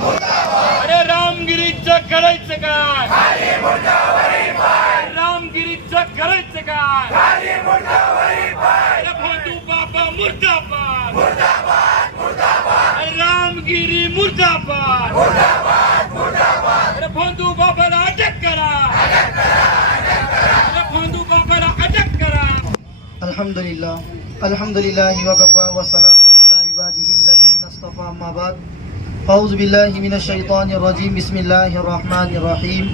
अरे रामगिरीचं करायचं काय, रामगिरीचं करायचं काय, अरे भोंदू बाबा मुर्दाबाद, अरे रामगिरी मुर्दाबाद, अरे भोंदू बाबाला अटक करा, अरे भोंदू बाबाला अटक करा. अल्हम्दुलिल्लाह अल्हम्दुलिल्लाहि वकफा व सलामुन अला इबादिही अल्लज़ीना इस्तफ़ा अम्मा बाद. औज़ु बिल्लाहि मिनश शैतानिर रजीम. बिस्मिल्लाहिर रहमानिर रहीम.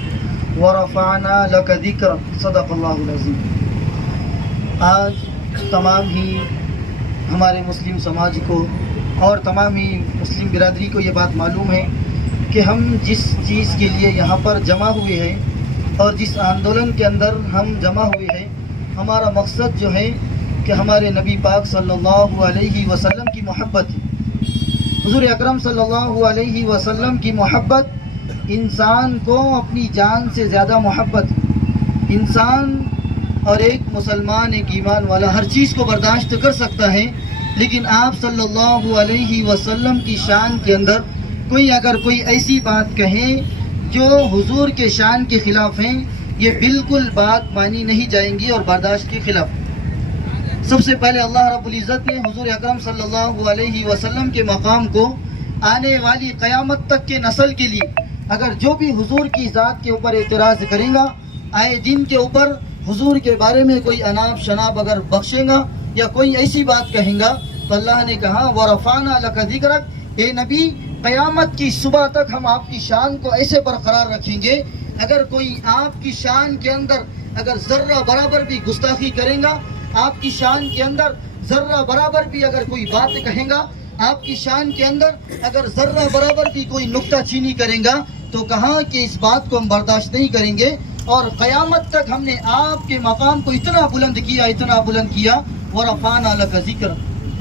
व रफ़अना लक ज़िक्रक. सदक़ल्लाहुल अज़ीम. आज तमाम ही हमारे मुस्लिम समाज को और तमाम ही मुस्लिम बिरादरी को ये बात मालूम है कि हम जिस चीज़ के लिए यहाँ पर जमा हुए हैं और जिस आंदोलन के अंदर हम जमा हुए हैं, हमारा मकसद जो है कि हमारे नबी पाक सल्लल्लाहु अलैहि वसल्लम की मोहब्बत है. हुज़ूर अकरम सल्लल्लाहु अलैहि वसल्लम की मोहब्बत इंसान को अपनी जान से ज़्यादा मोहब्बत है. इंसान और एक मुसलमान, एक ईमान वाला हर चीज़ को बर्दाश्त कर सकता है, लेकिन आप सल्लल्लाहु अलैहि वसल्लम की शान के अंदर कोई अगर कोई ऐसी बात कहे जो हुजूर के शान के ख़िलाफ़ हैं, ये बिल्कुल बात मानी नहीं जाएंगी और बर्दाश्त के ख़िलाफ़. सबसे पहले अल्लाह रब्बुल इज़्ज़त ने हुजूर अकरम सल्लल्लाहु अलैहि वसल्लम के मकाम को आने वाली क़यामत तक के नस्ल के लिए, अगर जो भी हुजूर की ज़ात के ऊपर एतराज़ करेगा, आए दिन के ऊपर हुजूर के बारे में कोई अनाप शनाप अगर बख्शेगा या कोई ऐसी बात कहेगा, तो अल्लाह ने कहा व रफ़अना लक ज़िक्रक, ए नबी क़यामत की सुबह तक हम आपकी शान को ऐसे बरकरार रखेंगे. अगर कोई आपकी शान के अंदर अगर ज़र्रा बराबर भी गुस्ताखी करेगा, आपकी शान के अंदर ज़र्रा बराबर भी अगर कोई बात कहेगा, आपकी शान के अंदर अगर ज़र्रा बराबर भी कोई नुक्ता चीनी करेगा, तो कहा कि इस बात को हम बर्दाश्त नहीं करेंगे और क़यामत तक हमने आपके मकाम को इतना बुलंद किया, इतना बुलंद किया. व रफ़अना लक ज़िक्रक.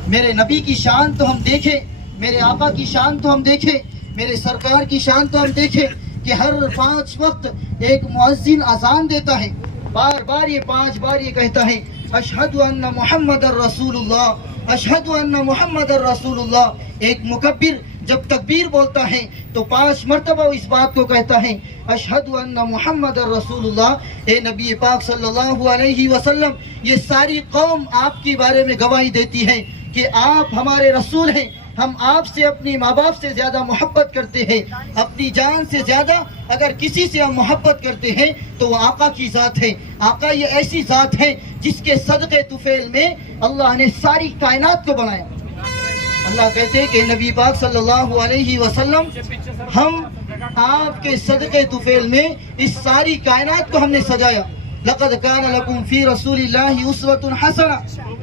मेरे नबी की शान तो हम देखें, मेरे आका की शान तो हम देखें, मेरे सरकार की शान तो हम देखें कि हर 5 वक्त एक मुअज्जिन अज़ान देता है, बार बार ये 5 बार ये कहता है अशहदु अन्ना मुहम्मदर रसूलुल्लाह, अशहदु अन्ना मुहम्मदर रसूलुल्लाह. एक मुकब्बिर जब तकबीर बोलता है तो 5 मरतबा इस बात को कहता है अशहदु अन्ना मुहम्मदर रसूलुल्लाह. ए नबी पाक सल्लल्लाहु अलैहि वसल्लम, ये सारी कौम आपके बारे में गवाही देती है कि आप हमारे रसूल हैं. हम आपसे अपनी माँ बाप से ज़्यादा मोहब्बत करते हैं, अपनी जान से ज़्यादा अगर किसी से हम मोहब्बत करते हैं तो वो आका की ज़ात है. आका ये ऐसी ज़ात है जिसके सदक़े तुफ़ैल में अल्लाह ने सारी कायनात को बनाया. अल्लाह कहते हैं कि नबी पाक सल्लल्लाहु अलैहि वसल्लम, हम आपके सदक़े तुफ़ैल में इस सारी कायनात को हमने सजाया. लक़द कान लकुम फ़ी रसूलिल्लाहि उस्वतुन हसना.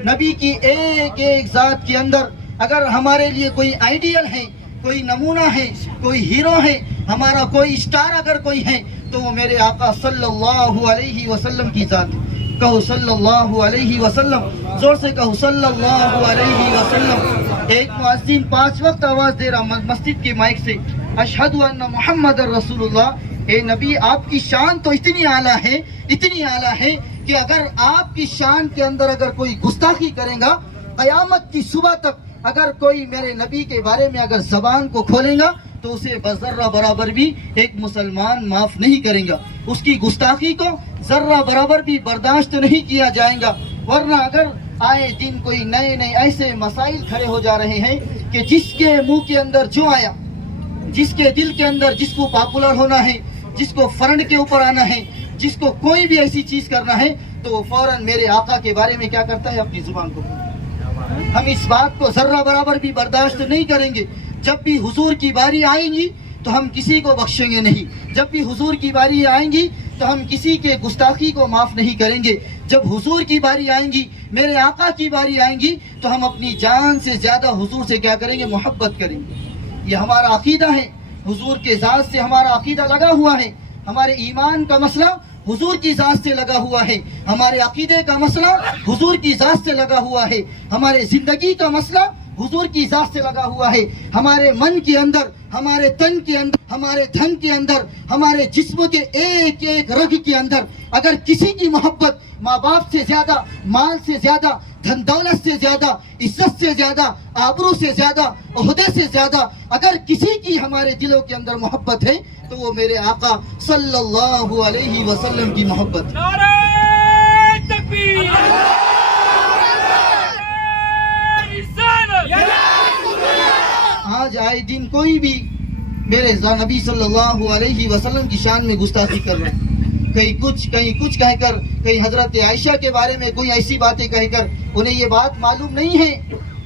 नबी की एक एक ज़ात के अंदर अगर हमारे लिए कोई आइडियल है, कोई नमूना है, कोई हीरो है, हमारा कोई स्टार अगर कोई है, तो वो मेरे आका सल्लल्लाहु अलैहि वसल्लम की ज़ात है. कहो सल्लल्लाहु अलैहि वसल्लम, जोर से कहो सल्लल्लाहु अलैहि वसल्लम. एक मुअज्जिन 5 वक्त आवाज़ दे रहा मस्जिद के माइक से अशहदु अन्ना मुहम्मदर रसूलुल्लाह. ए नबी, आपकी शान तो इतनी आला है, इतनी आला है कि अगर आपकी शान के अंदर अगर कोई गुस्ताखी करेगा, क़यामत की सुबह तक अगर कोई मेरे नबी के बारे में अगर ज़बान को खोलेगा तो उसे बज़र्रा बराबर भी एक मुसलमान माफ़ नहीं करेगा. उसकी गुस्ताखी को ज़र्रा बराबर भी बर्दाश्त नहीं किया जाएगा. वरना अगर आए दिन कोई नए नए ऐसे मसाइल खड़े हो जा रहे हैं कि जिसके मुंह के अंदर जो आया, जिसके दिल के अंदर जिसको पॉपुलर होना है, जिसको फ्रंट के ऊपर आना है, जिसको कोई भी ऐसी चीज़ करना है, तो वो फौरन मेरे आका के बारे में क्या करता है, अपनी ज़ुबान को. हम इस बात को ज़र्रा बराबर भी बर्दाश्त नहीं करेंगे. जब भी हुजूर की बारी आएगी तो हम किसी को बख्शेंगे नहीं. जब भी हुजूर की बारी आएगी तो हम किसी के गुस्ताखी को माफ़ नहीं करेंगे. जब हुजूर की बारी आएगी, मेरे आका की बारी आएगी, तो हम अपनी जान से ज़्यादा हुजूर से क्या करेंगे, मोहब्बत करेंगे. ये हमारा अकीदा है, हुजूर के ज़ात से हमारा अकीदा लगा हुआ है. हमारे ईमान का मसला हुजूर की ज़ात से लगा हुआ है. हमारे अकीदे का मसला हुजूर की ज़ात से लगा हुआ है. हमारे ज़िंदगी का मसला हुजूर की जात से लगा हुआ है। हमारे मन के अंदर, हमारे तन के अंदर, हमारे धन के अंदर, हमारे जिस्म के एक एक रग के अंदर अगर किसी की मोहब्बत माँ बाप से ज्यादा, माल से ज्यादा, धन दौलत से ज्यादा, इज्जत से ज्यादा, आबरू से ज्यादा, ओहदे से ज्यादा अगर किसी की हमारे दिलों के अंदर मोहब्बत है तो वो मेरे आका सल्लल्लाहु अलैहि वसल्लम की मोहब्बत है। नारे तकबीर, आज आए दिन कोई भी मेरे नबी सल्लल्लाहु अलैहि वसल्लम की शान में गुस्ताखी कर रहे हैं। कहीं कुछ कहकर, कहीं हजरत आयशा के बारे में कोई ऐसी बातें कहकर, उन्हें ये बात मालूम नहीं है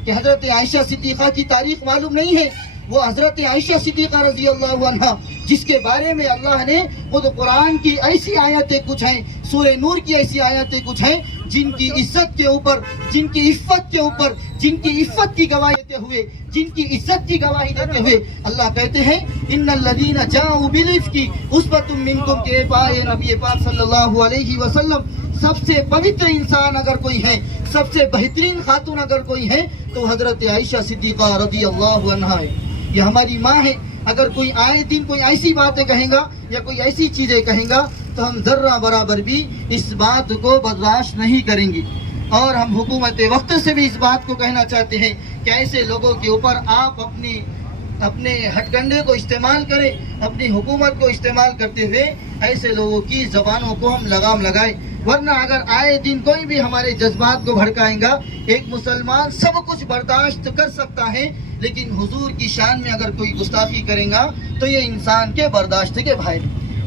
कि हजरत आयशा सिद्दीक़ा की तारीख मालूम नहीं है। वो हजरत आयशा सिद्दीक़ा रज़ी अल्लाहु अन्हा जिसके बारे में अल्लाह ने खुद कुरान की ऐसी आयतें कुछ हैं, सूरह नूर की ऐसी आयतें कुछ हैं जिनकी इज्जत के ऊपर, जिनकी इफ़्फ़त के ऊपर, जिनकी इफ़्फ़त की गवाही देते हुए, जिनकी इज्जत की गवाही देते हुए अल्लाह कहते हैं इन्नल लज़ीना जाऊ बिल इफ़्की उस्वतुम मिनकुम के पाए नबी पाक सल्लल्लाहु अलैहि वसल्लम सबसे पवित्र इंसान अगर कोई है, सबसे बेहतरीन खातून अगर कोई है तो हजरत आयशा सिद्दीक़ा रज़ी अल्लाहु अन्हा है। ये हमारी माँ है। अगर कोई आए दिन कोई ऐसी बातें कहेगा या कोई ऐसी चीजें कहेगा तो हम जर्रा बराबर भी इस बात को बर्दाश्त नहीं करेंगे। और हम हुकूमत वक्त से भी इस बात को कहना चाहते हैं कि ऐसे लोगों के ऊपर आप अपने हथकंडे को इस्तेमाल करें, अपनी हुकूमत को इस्तेमाल करते हुए ऐसे लोगों की ज़बानों को हम लगाम लगाएं। वरना अगर आए दिन कोई भी हमारे जज्बात को भड़काएगा, एक मुसलमान सब कुछ बर्दाश्त कर सकता है लेकिन हुजूर की शान में अगर कोई गुस्ताखी करेगा तो ये इंसान के बर्दाश्त के बाहर।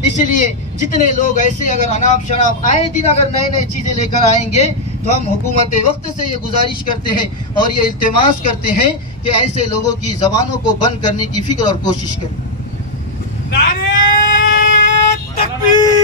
इसलिए जितने लोग ऐसे अगर अनाप शनाप आए दिन अगर नए नए चीज़ें लेकर आएंगे तो हम हुकूमत वक्त से ये गुजारिश करते हैं और ये इल्तिमास करते हैं कि ऐसे लोगों की ज़बानों को बंद करने की फिक्र और कोशिश करें। नारे तकबीर।